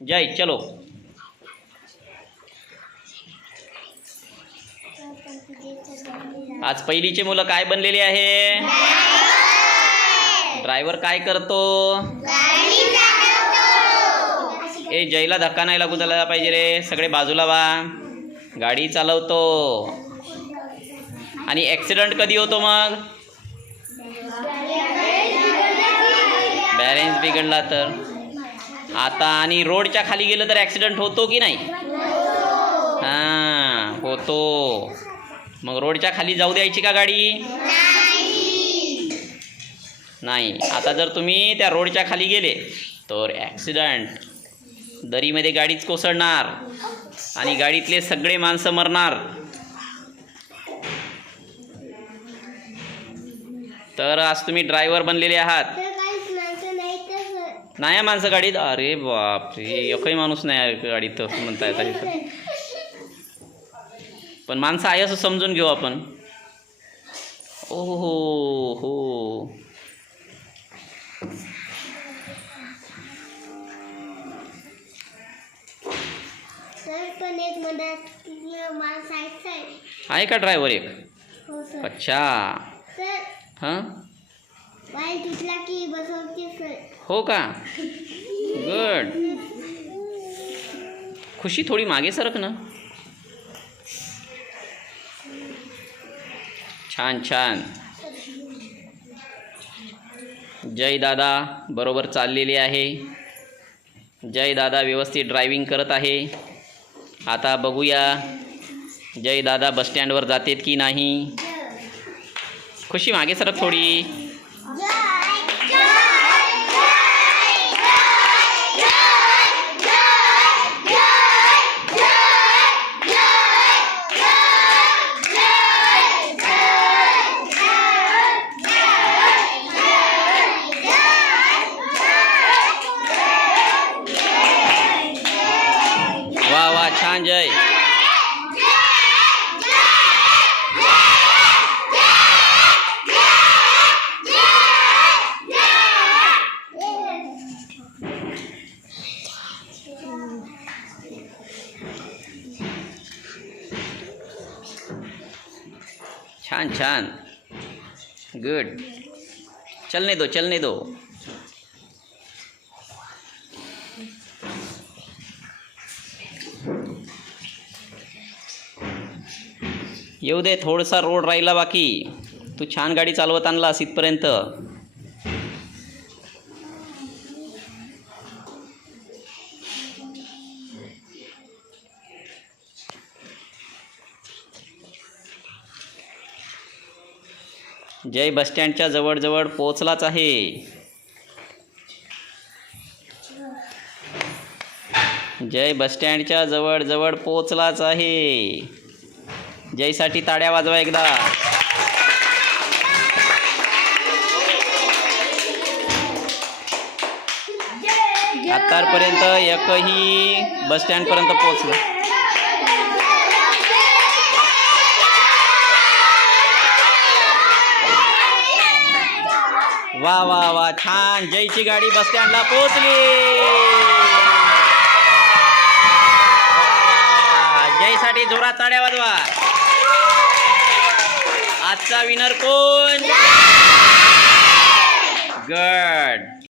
जय चलो. आज पहिलीचे मुलं काय बनलेली आहे? ड्रायव्हर काय करतो? ए जयला धक्का नाही लागू झाला पाहिजे रे. सगळे बाजूला वा. गाडी चालवतो. आणि ॲक्सिडंट कधी होतो मग? बॅलेन्स बिघडला तर. आता आणि रोडच्या खाली गेलं तर ॲक्सिडेंट होतो की नाही? हां होतो. मग रोडच्या खाली जाऊ द्यायची का गाडी? नाही. आता जर तुम्ही त्या रोडच्या खाली गेले तर ॲक्सिडेंट दरीमध्ये गाडीच कोसळणार आणि गाडीतले सगळे माणसं मरणार. तर आज तुम्ही ड्रायव्हर बनलेले आहात. नाही माणसं गाडीत. अरे बापरे एकही माणूस नाही आहे गाडीत म्हणता येत. पण माणसं आहे असं समजून घेऊ आपण. ओ हो. हो आहे का ड्रायव्हर एक? हो अच्छा. हां? तुटला की बसवते हो का? गुड खुशी थोडी मागे सरक ना. छान छान. जय दादा बरोबर चाललेले आहे. जय दादा व्यवस्थित ड्रायव्हिंग करत आहे. आता बघूया जय दादा बसस्टँडवर जातेत की नाही. खुशी मागे सरक थोडी. वा छान छान. गुड चलने दो चलने दो. येऊ दे थोडासा रोड राहिला बाकी. तू छान गाडी चालवत आणलास इथपर्यंत. जय बसस्टँडच्या जवळजवळ पोचलाच आहे. जय बसस्टँडच्या जवळजवळ पोचलाच आहे. जयसाठी ताड्या वाजवा एकदा. आतापर्यंत एकही बसस्टँडपर्यंत पोचलं वा वा वा. छान. जयची गाडी बसस्टँडला पोचली जयसाठी जोरात ताड्या वाजवा. आजचा विनर कोण? गड